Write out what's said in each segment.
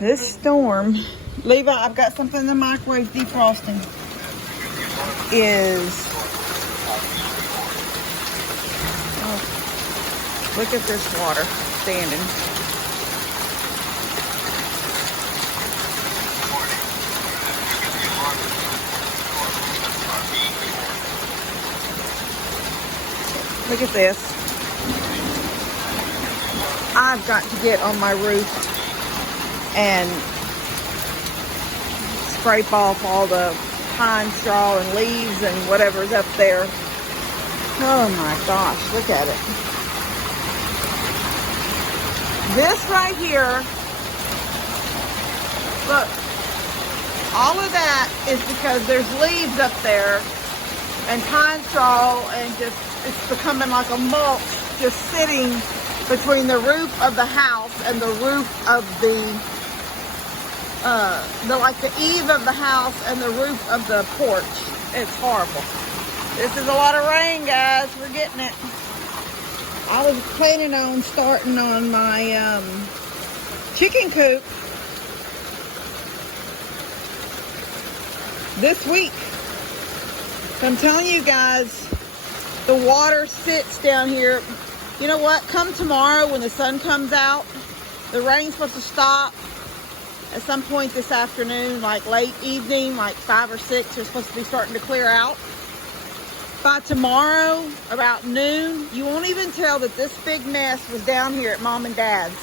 This storm, Levi, I've got something in the microwave defrosting, is, oh, look at this water standing. Look at this. I've got to get on my roof and scrape off all the pine straw and leaves and whatever's up there. Oh my gosh, look at it. This right here, look, all of that is because there's leaves up there and pine straw, and just it's becoming like a mulch just sitting between the roof of the house and the roof of the like the eave of the house and the roof of the porch. It's horrible. This is a lot of rain, guys. We're getting it. I was planning on starting on my chicken coop this week. I'm telling you guys, the water sits down here. You know what? Come tomorrow when the sun comes out, the rain's supposed to stop at some point this afternoon, like late evening, like 5 or 6. They're supposed to be starting to clear out. By tomorrow, about noon, you won't even tell that this big mess was down here at Mom and Dad's.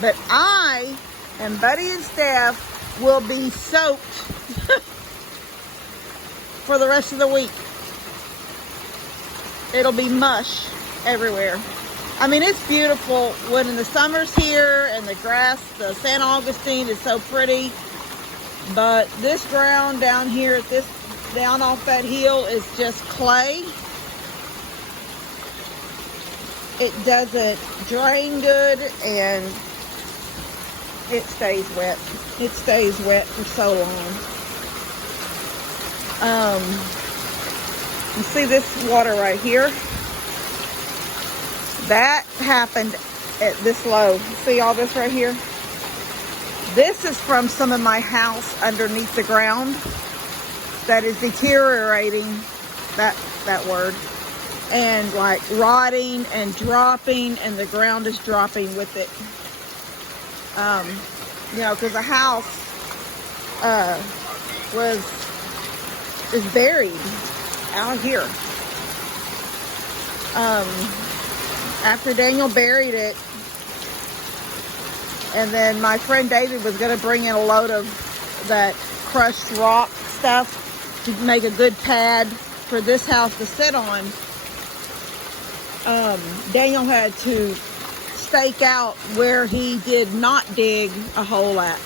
But I and Buddy and Steph will be soaked for the rest of the week. It'll be mush everywhere. I mean, it's beautiful when the summer's here and the grass, the San Augustine is so pretty. But this ground down here at this, down off that hill is just clay. It doesn't drain good and it stays wet. It stays wet for so long. You see this water right here? That happened at this low. See all this right here? This is from some of my house underneath the ground that is deteriorating, that word, and like rotting and dropping, and the ground is dropping with it. You know, because the house is buried out here. After Daniel buried it, and then my friend David was going to bring in a load of that crushed rock stuff to make a good pad for this house to sit on. Daniel had to stake out where he did not dig a hole at.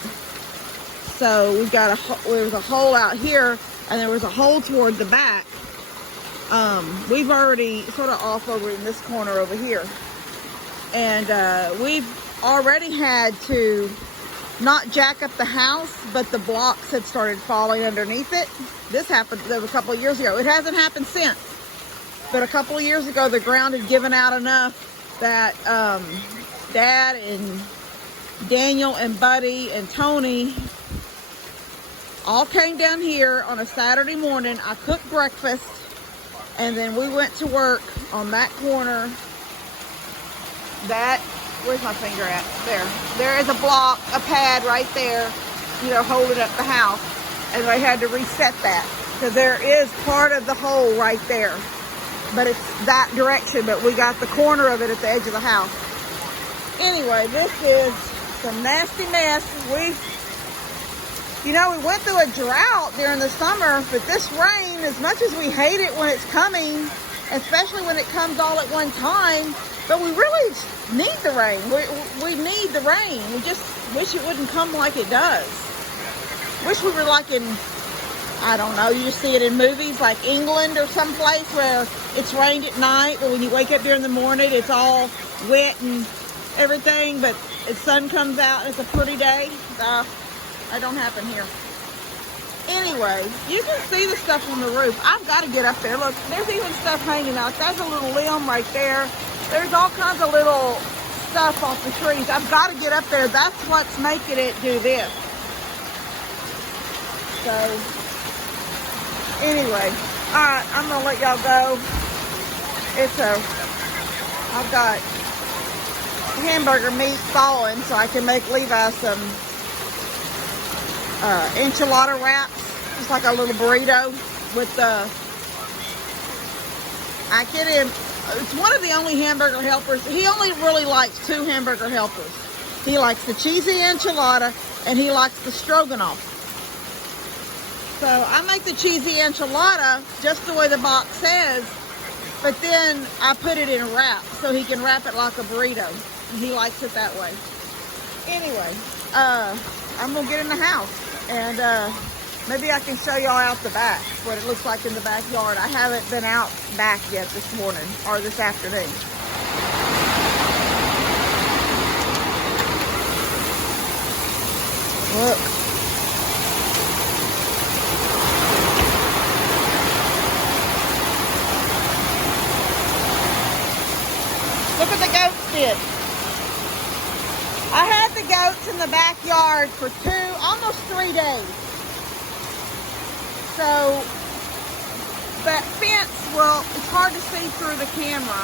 So we've got there was a hole out here, and there was a hole toward the back. We've already sort of off over in this corner over here. And we've already had to not jack up the house, but the blocks had started falling underneath it. This happened a couple of years ago. It hasn't happened since. But a couple of years ago, the ground had given out enough that Dad and Daniel and Buddy and Tony all came down here on a Saturday morning. I cooked breakfast. And then we went to work on that corner. Where's my finger at? There. There is a block, a pad right there, you know, holding up the house. And I had to reset that. So there is part of the hole right there. But it's that direction, but we got the corner of it at the edge of the house. Anyway, this is some nasty mess. You know, we went through a drought during the summer, but this rain, as much as we hate it when it's coming, especially when it comes all at one time, but we really need the rain. We need the rain. We just wish it wouldn't come like it does. Wish we were like in, I don't know, you just see it in movies like England or someplace where it's rained at night, but when you wake up during the morning, it's all wet and everything, but the sun comes out and it's a pretty day. That don't happen here. Anyway, you can see the stuff on the roof. I've got to get up there. Look, there's even stuff hanging out. That's a little limb right there. There's all kinds of little stuff off the trees. I've got to get up there. That's what's making it do this. So, anyway, all right, I'm gonna let y'all go. I've got hamburger meat thawing so I can make Levi some enchilada wraps. Just like a little burrito with I get him, it's one of the only hamburger helpers. He only really likes 2 hamburger helpers. He likes the cheesy enchilada and he likes the stroganoff. So I make the cheesy enchilada just the way the box says, but then I put it in a wrap so he can wrap it like a burrito. He likes it that way. Anyway, I'm gonna get in the house and maybe I can show y'all out the back, what it looks like in the backyard. I haven't been out back yet this morning or this afternoon. Look. Look what the goats did. I had the goats in the backyard for almost 3 days. So that fence, well, it's hard to see through the camera.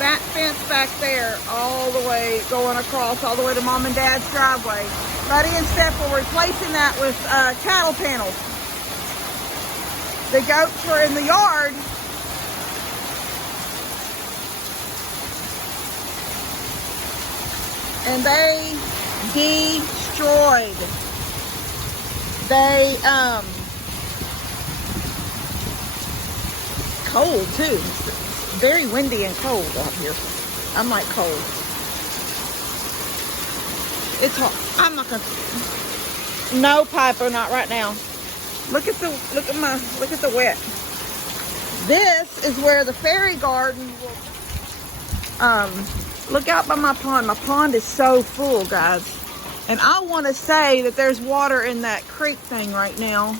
That fence back there, all the way going across, all the way to Mom and Dad's driveway. Buddy and Steph were replacing that with cattle panels. The goats were in the yard. And they destroyed. They, cold too. It's very windy and cold out here. I'm like cold. It's hot. I'm not gonna, no, Piper, not right now. Look at the wet. This is where the fairy garden will, look out by my pond. My pond is so full, guys. And I want to say that there's water in that creek thing right now.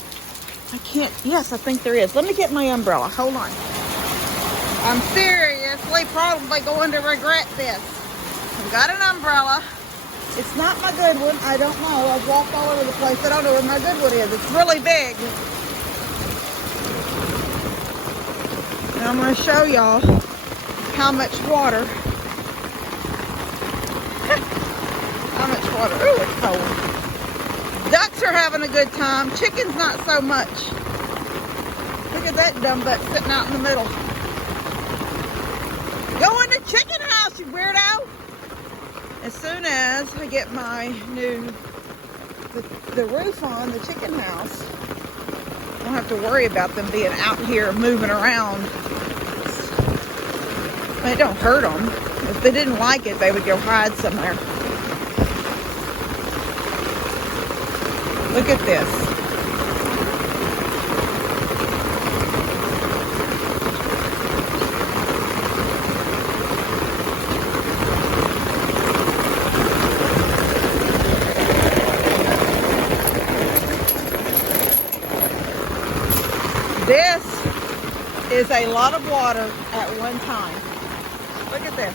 I can't, yes, I think there is. Let me get my umbrella. Hold on. I'm seriously probably going to regret this. I've got an umbrella. It's not my good one. I don't know. I've walked all over the place. I don't know where my good one is. It's really big. And I'm going to show y'all how much water. How much water. Ooh, it's cold. Ducks are having a good time. Chickens not so much. Look at that dumb butt sitting out in the middle. Go in the chicken house, you weirdo. As soon as I get my the roof on the chicken house, I don't have to worry about them being out here moving around. It don't hurt them. If they didn't like it, they would go hide somewhere. Look at this. This is a lot of water at one time. Look at this.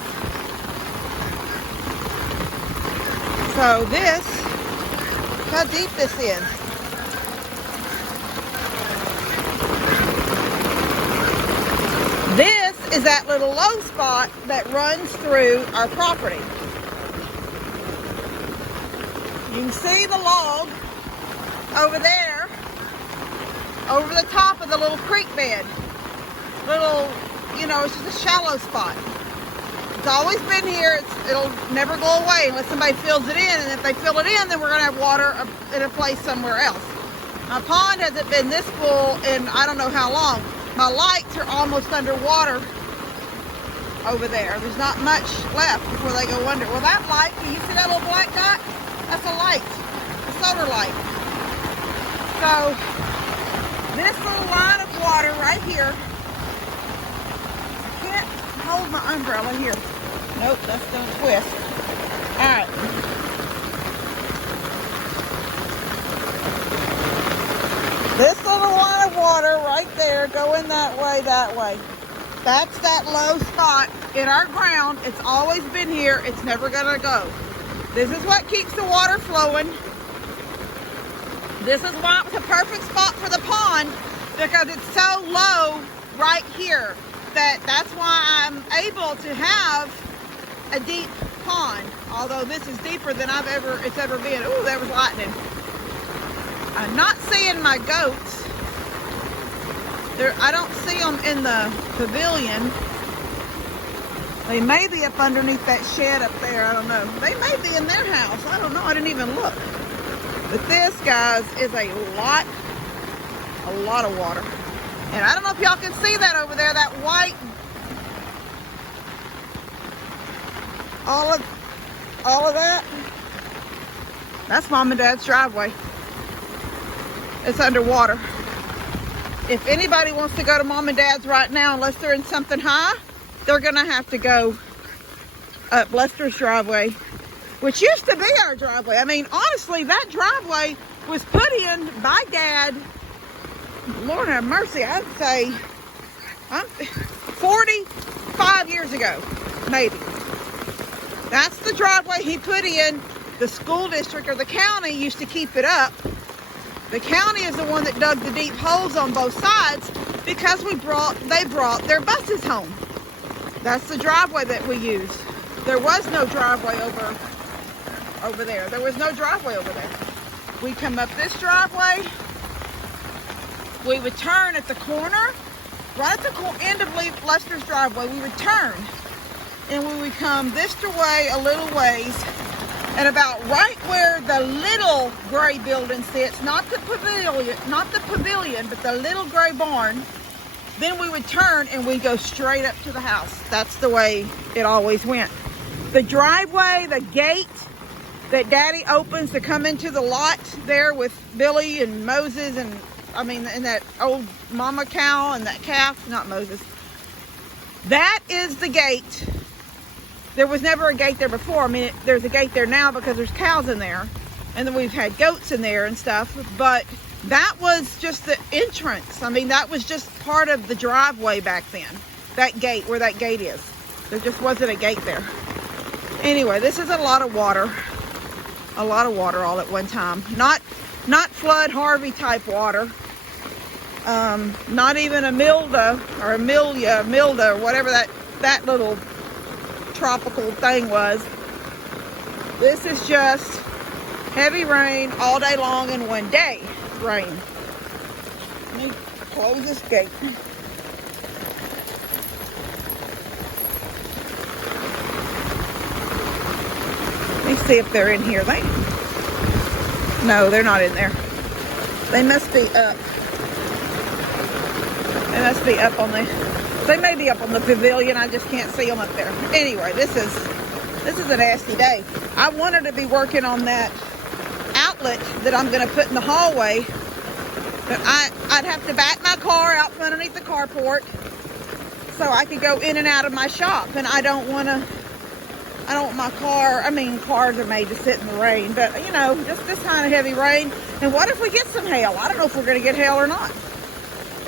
So this, how deep this is. This is that little low spot that runs through our property. You can see the log over there, over the top of the little creek bed. Little, you know, it's just a shallow spot. It's always been here. It'll never go away unless somebody fills it in. And if they fill it in, then we're going to have water in a place somewhere else. My pond hasn't been this full in I don't know how long. My lights are almost underwater over there. There's not much left before they go under. Well, that light, can you see that little black dot? That's a light, a solar light. So this little line of water right here, I can't hold my umbrella here. Nope, that's gonna twist. All right. This little line of water right there going that way, that way. That's that low spot in our ground. It's always been here. It's never gonna go. This is what keeps the water flowing. This is why it's a perfect spot for the pond, because it's so low right here. That's why I'm able to have a deep pond. Although this is deeper than it's ever been. Ooh, there was lightning. I'm not seeing my goats. I don't see them in the pavilion. They may be up underneath that shed up there. I don't know. They may be in their house. I don't know. I didn't even look. But this, guys, is a lot of water. And I don't know if y'all can see that over there, that white, all of that. That's Mom and Dad's driveway. It's underwater. If anybody wants to go to Mom and Dad's right now, unless they're in something high, they're gonna have to go up Lester's driveway, which used to be our driveway. I mean, honestly, that driveway was put in by Dad, Lord have mercy, I'd say 45 years ago, maybe. That's the driveway he put in. The school district or the county used to keep it up. The county is the one that dug the deep holes on both sides because they brought their buses home. That's the driveway that we use. There was no driveway over there. There was no driveway over there. We come up this driveway. We would turn at the corner, right at the end of Lester's driveway. We would turn, and we would come this way a little ways, and about right where the little gray building sits, not the pavilion, but the little gray barn. Then we would turn and we'd go straight up to the house. That's the way it always went. The driveway, the gate that Daddy opens to come into the lot there with Billy and Moses and that old mama cow and that calf, not Moses. That is the gate. There was never a gate there before. I mean, there's a gate there now because there's cows in there. And then we've had goats in there and stuff. But that was just the entrance. I mean, that was just part of the driveway back then. That gate, where that gate is. There just wasn't a gate there. Anyway, this is a lot of water. A lot of water all at one time. Not flood Harvey type water. Not even a Milda or Amelia, Milda, or whatever that little tropical thing was. This is just heavy rain all day long in one day rain. Let me close this gate. Let me see if they're in here. No, they're not in there. They must be up. They must be up on they may be up on the pavilion. I just can't see them up there. Anyway, this is a nasty day. I wanted to be working on that outlet that I'm going to put in the hallway, but I'd have to back my car out from underneath the carport so I could go in and out of my shop, and I don't want my car, cars are made to sit in the rain, but you know, just this kind of heavy rain. And what if we get some hail? I don't know if we're going to get hail or not,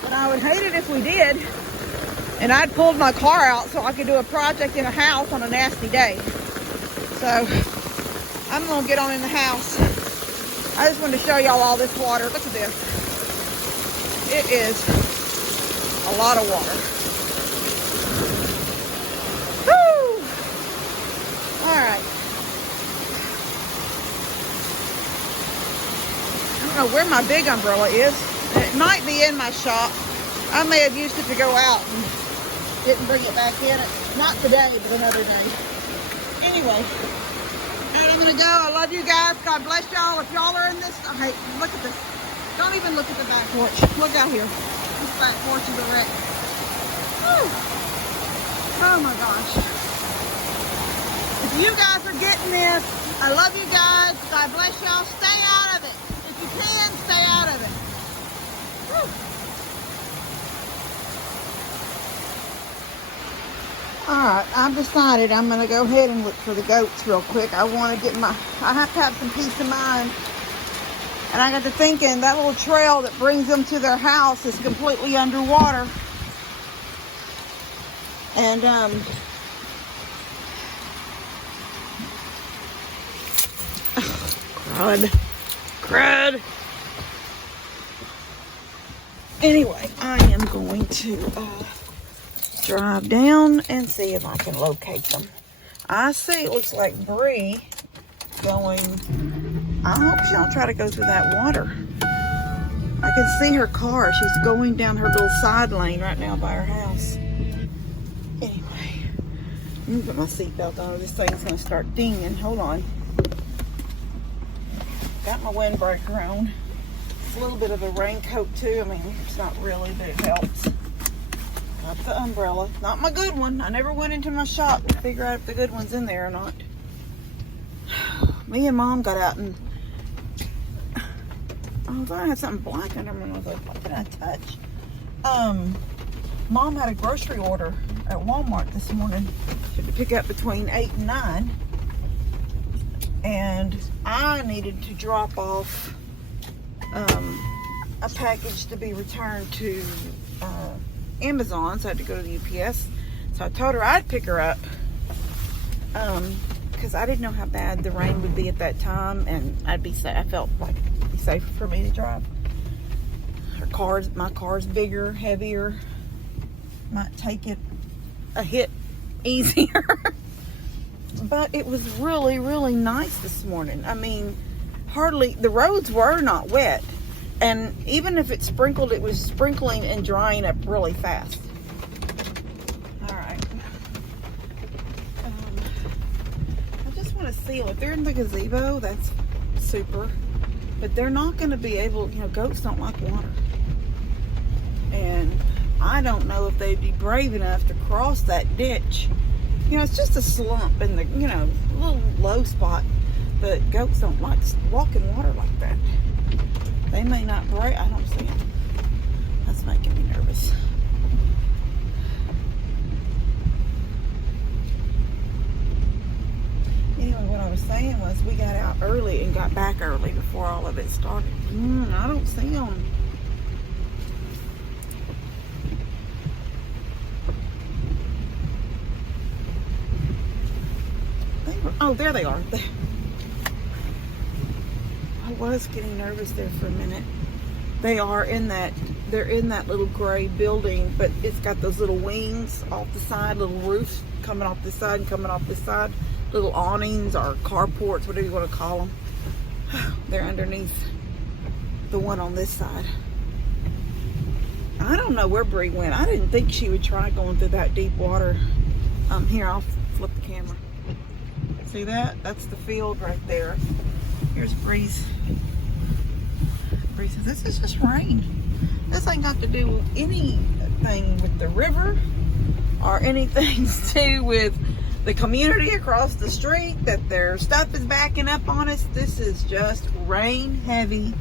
but I would hate it if we did. And I'd pulled my car out so I could do a project in a house on a nasty day. So I'm gonna get on in the house. I just wanted to show y'all all this water. Look at this. It is a lot of water. Woo! All right. I don't know where my big umbrella is. It might be in my shop. I may have used it to go out and didn't bring it back in. Not today, but another day. Anyway, all right, I'm gonna go. I love you guys. God bless y'all. If y'all are in this, hey, look at this. Don't even look at the back porch. Look out here. This back porch is a wreck. Whew. Oh my gosh. If you guys are getting this, I love you guys. God bless y'all. Stay out of it. If you can, stay out of it. Whew. Alright, I've decided I'm going to go ahead and look for the goats real quick. I have to have some peace of mind. And I got to thinking, that little trail that brings them to their house is completely underwater. And crud. Crud. Anyway, I am going to drive down and see if I can locate them. I see it looks like Bree going. I hope she don't try to go through that water. I can see her car. She's going down her little side lane right now by her house. Anyway, let me put my seatbelt on or this thing's going to start dinging. Hold on. Got my windbreaker on. It's a little bit of a raincoat too. I mean, it's not really, but it helps. Got the umbrella. Not my good one. I never went into my shop to figure out if the good one's in there or not. Me and Mom got out and I thought I had something black under my nose. What did I touch? Mom had a grocery order at Walmart this morning. She had to pick up between 8 and 9. And I needed to drop off a package to be returned to Amazon. So I had to go to the UPS. So I told her I'd pick her up. Because I didn't know how bad the rain would be at that time. And I'd be safe. I felt like it'd be safer for me to drive. My car's bigger, heavier. Might take it a hit easier. But it was really, really nice this morning. I mean, the roads were not wet. And even if it sprinkled, it was sprinkling and drying up really fast. All right. I just want to see them. If they're in the gazebo, that's super. But they're not going to be able, goats don't like water. And I don't know if they'd be brave enough to cross that ditch. It's just a slump in the, little low spot. But goats don't like walking water like that. They may not break. I don't see them. That's making me nervous. Anyway, what I was saying was we got out early and got back early before all of it started. I don't see them. Oh, there they are. I was getting nervous there for a minute. They're in that little gray building, but it's got those little wings off the side, little roofs coming off this side and coming off this side, little awnings or carports, whatever you want to call them. They're underneath the one on this side. I don't know where Bree went. I didn't think she would try going through that deep water. Here, I'll flip the camera. See that? That's the field right there. Here's Bree's. Bree says, this is just rain. This ain't got to do with anything with the river or anything to do with the community across the street that their stuff is backing up on us. This is just rain heavy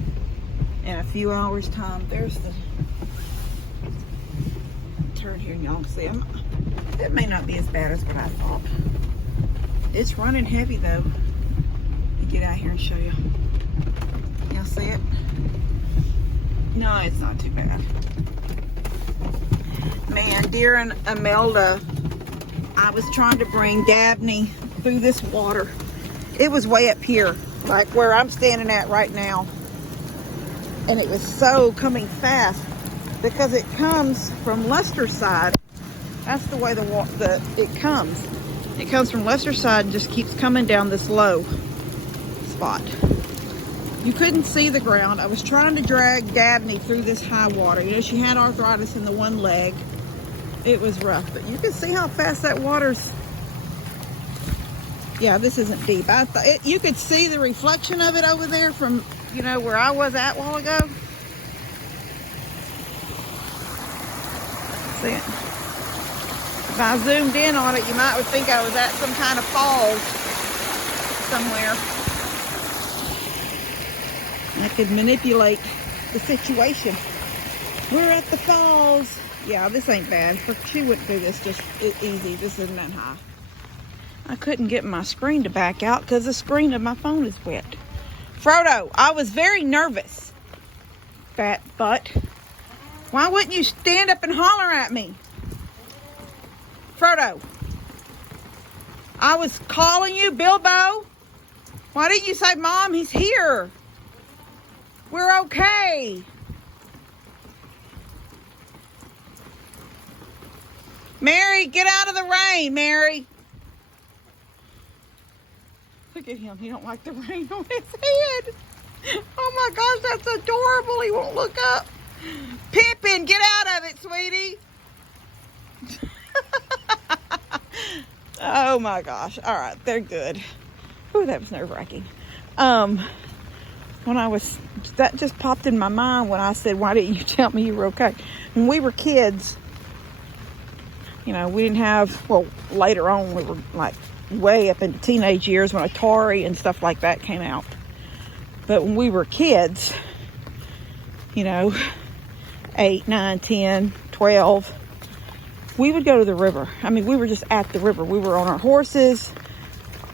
in a few hours time. There's the turn here and y'all can see them. It may not be as bad as what I thought. It's running heavy though. Let me get out here and show you. Y'all see it? No, it's not too bad. Man, during Imelda, I was trying to bring Dabney through this water. It was way up here, like where I'm standing at right now. And it was so coming fast because it comes from Lester's side. That's the way it comes. It comes from Lester's side and just keeps coming down this low spot. You couldn't see the ground. I was trying to drag Dabney through this high water. She had arthritis in the one leg. It was rough, but you can see how fast that water's. Yeah, this isn't deep. I thought you could see the reflection of it over there from, where I was at a while ago. See it? If I zoomed in on it, you would think I was at some kind of falls somewhere. I could manipulate the situation. We're at the falls. Yeah, this ain't bad. She wouldn't do this just easy. This isn't that high. I couldn't get my screen to back out because the screen of my phone is wet. Frodo, I was very nervous. Fat butt. Why wouldn't you stand up and holler at me? Frodo, I was calling you, Bilbo. Why didn't you say, Mom, he's here? We're okay. Mary, get out of the rain, Mary. Look at him. He don't like the rain on his head. Oh my gosh, that's adorable. He won't look up. Pippin, get out of it, sweetie. Oh my gosh. All right, they're good. Ooh, that was nerve-wracking. That just popped in my mind when I said, why didn't you tell me you were okay? When we were kids, you know, we didn't have, well, later on, we were like way up into teenage years when Atari and stuff like that came out. But when we were kids, you know, 8, 9, 10, 12, we would go to the river. I mean, we were just at the river. We were on our horses,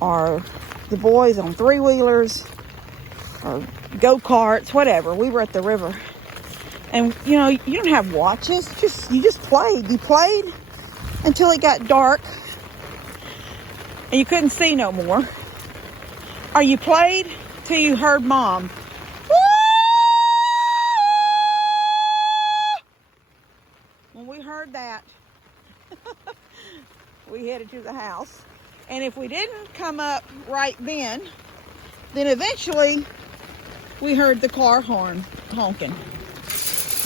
the boys on 3-wheelers, or go-karts, whatever. We were at the river. And, you know, you didn't have watches. You just played. You played until it got dark and you couldn't see no more. Or you played till you heard Mom. Woo! When we heard that, we headed to the house. And if we didn't come up right then eventually we heard the car horn honking.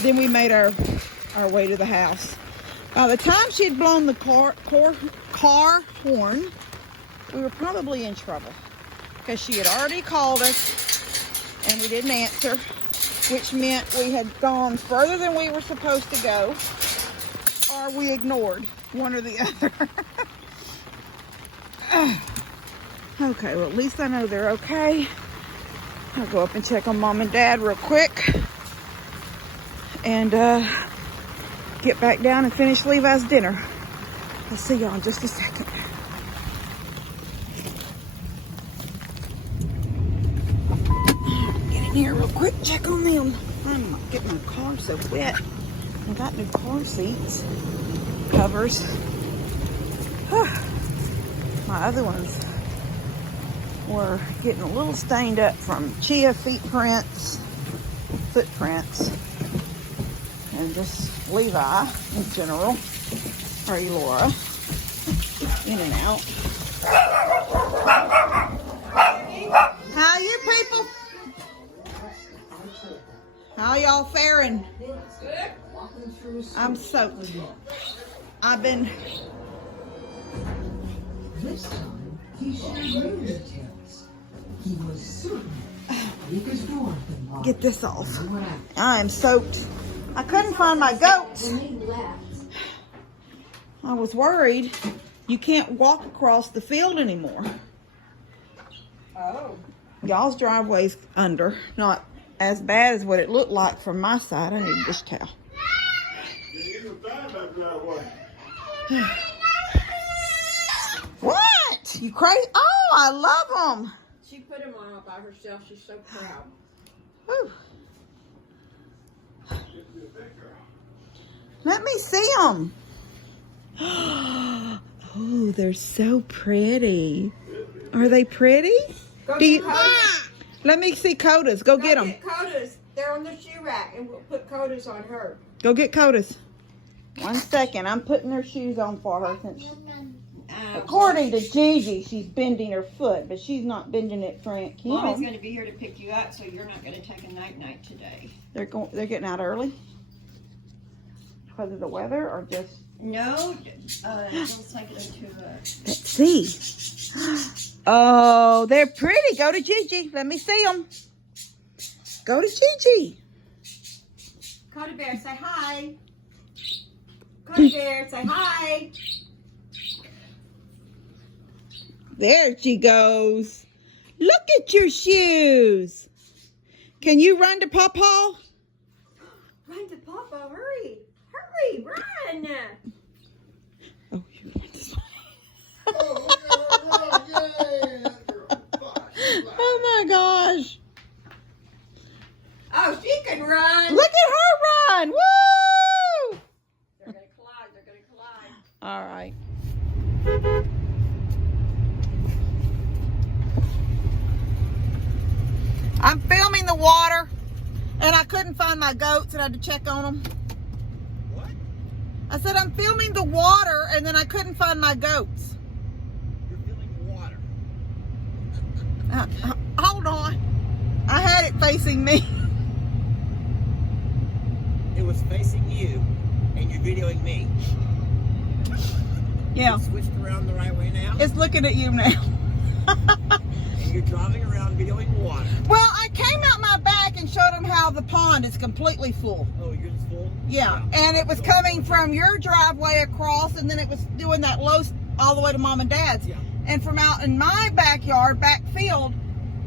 Then we made our way to the house. By the time she had blown the car horn, we were probably in trouble because she had already called us and we didn't answer, which meant we had gone further than we were supposed to go, or we ignored one or the other. Okay, well, at least I know they're okay. I'll go up and check on Mom and Dad real quick and get back down and finish Levi's dinner. I'll see y'all in just a second. Get in here real quick, check on them. I'm getting my car so wet. I got new car seats, covers. My other ones were getting a little stained up from Chia footprints, and just Levi in general, or Laura, in and out. How you people? How y'all faring? I'm soaked. I've been. This time, he shared no details. He was certain Rika's door had been locked. Get this off. I am soaked. I couldn't find my goats. I was worried. You can't walk across the field anymore. Oh. Y'all's driveway's under. Not as bad as what it looked like from my side. I need a dish towel. What? You crazy? Oh, I love them. She put them on all by herself. She's so proud. Whew. Let me see them. Oh, they're so pretty. Are they pretty? Go Do you, get Coda's. let me see Coda's. Go get them. Get Coda's. They're on the shoe rack, and we'll put Coda's on her. Go get Coda's. 1 second. I'm putting her shoes on for her. Since, according to Gigi, she's bending her foot, but she's not bending it for Aunt Kim. Mommy's going to be here to pick you up, so you're not going to take a night today. They're getting out early because of the weather, or just. No, we'll take it to Let's see. Oh, they're pretty. Go to Gigi. Let me see them. Go to Gigi. Coda Bear, say hi. Coda Bear, say hi. There she goes. Look at your shoes. Can you run to Pawpaw? Run to Papa, hurry. Hurry, run. Oh, you run this way. Oh my gosh. Oh, she can run. Look at her run. Woo! They're going to collide. They're going to collide. All right. the water and I couldn't find my goats and I had to check on them. What? I said, I'm filming the water and then I couldn't find my goats. You're filming water. Hold on. I had it facing me. It was facing you, and you're videoing me. Yeah. You switched around the right way now, It's looking at you now. and you're driving around videoing water. Well, I came out my back and showed them how the pond is completely full. Oh, yours is full? Yeah. And it was coming from your driveway across, and then it was doing that low all the way to Mom and Dad's. Yeah. And from out in my backyard, back field,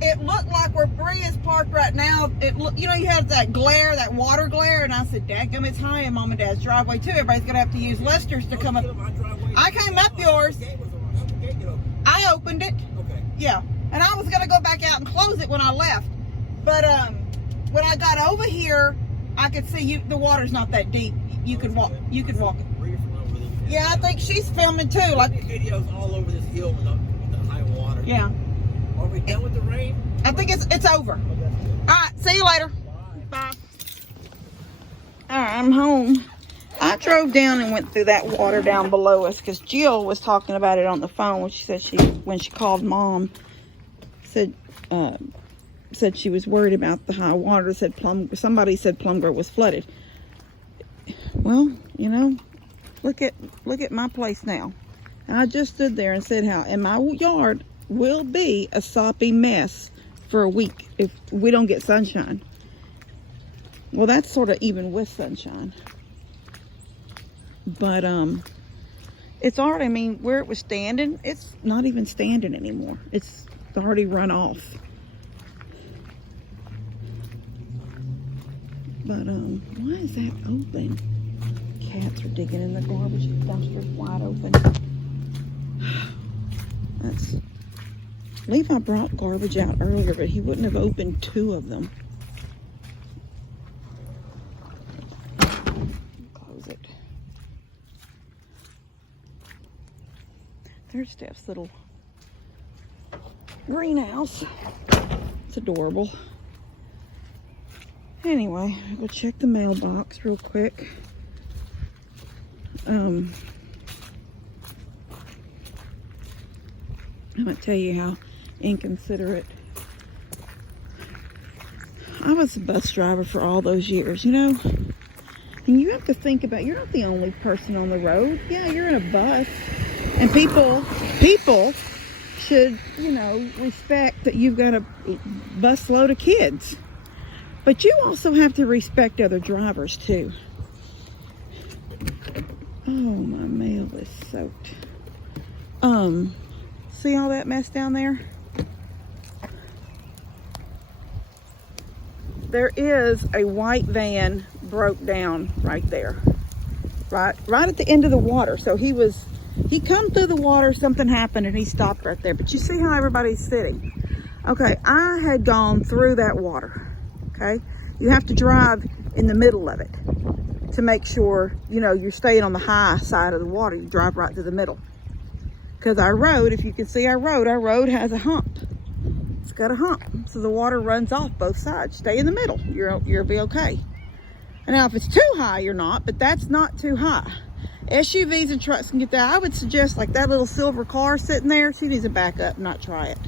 it looked like where Bree is parked right now. You know, you had that glare, that water glare, and I said, "Dadgum, it's high in Mom and Dad's driveway too. Everybody's gonna have to use Lester's to come up." I came up yours. The gate was on. How'd the gate get open? I opened it. Okay. Yeah, and I was gonna go back out and close it when I left, but when I got over here, I could see the water's not that deep. You could walk. You could walk it. Bring it from over there. Yeah, I think she's filming too. Like, Videos all over this hill with the high water. yeah, Are we done with the rain? I think it's over. Oh, that's good. All right, see you later. Bye. Bye. All right, I'm home. I drove down and went through that water down below us because Jill was talking about it on the phone. She said when she called Mom, said she was worried about the high water. Somebody said Plum Grove was flooded. Well, you know, look at my place now. And I just stood there and said how in my yard will be a soppy mess for a week if we don't get sunshine. Well, that's sort of even with sunshine. But it's already, I mean, where it was standing, it's not even standing anymore. It's already run off. But why is that open? Cats are digging in the garbage. The dumpster's wide open. Levi brought garbage out earlier, but he wouldn't have opened 2 of them. Close it. There's Steph's little greenhouse. It's adorable. Anyway, I'll go check the mailbox real quick. I'm going to tell you how inconsiderate. I was a bus driver for all those years, you know. And you have to think about, you're not the only person on the road. Yeah, you're in a bus. And people should, you know, respect that you've got a bus load of kids. But you also have to respect other drivers too. Oh, my mail is soaked. See all that mess down there? There is a white van broke down right there. Right at the end of the water. So he come through the water, something happened, and he stopped right there. But you see how everybody's sitting? Okay, I had gone through that water. Okay? You have to drive in the middle of it to make sure, you know, you're staying on the high side of the water. You drive right through the middle. Because our road, if you can see our road has a hump. It's got a hump. So the water runs off both sides. Stay in the middle. You'll be okay. And now if it's too high, you're not, but that's not too high. SUVs and trucks can get there. I would suggest, like that little silver car sitting there, she needs to back up and not try it.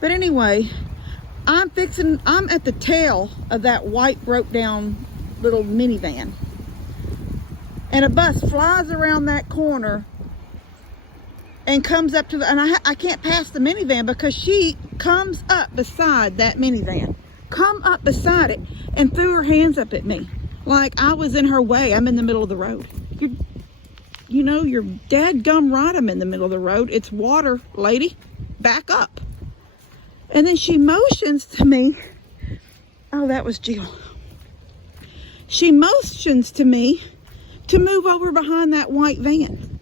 But anyway, I'm at the tail of that white broke down little minivan. And a bus flies around that corner and comes up to and I can't pass the minivan because she comes up beside that minivan. Come up beside it and threw her hands up at me. Like I was in her way. I'm in the middle of the road. You're dadgum right. I'm in the middle of the road. It's water, lady. Back up. And then she motions to me. Oh, that was Jill. She motions to me to move over behind that white van.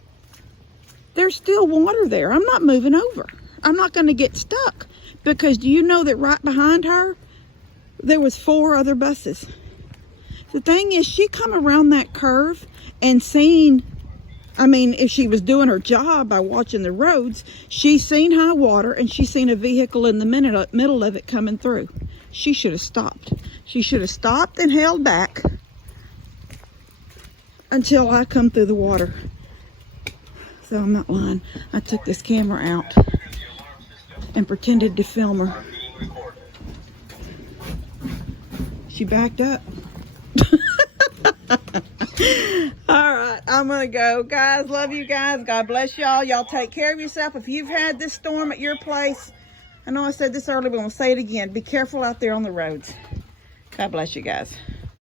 There's still water there. I'm not moving over. I'm not going to get stuck. Because do you know that right behind her, there was 4 other buses. The thing is, she come around that curve and seen, I mean, if she was doing her job by watching the roads, she seen high water and she seen a vehicle in the middle of it coming through. She should have stopped. She should have stopped and held back until I come through the water. So I'm not lying. I took this camera out and pretended to film her. She backed up. All right, I'm gonna go. Guys, love you guys. God bless y'all. Y'all take care of yourself. If you've had this storm at your place, I know I said this earlier, but I'm gonna say it again. Be careful out there on the roads. God bless you guys.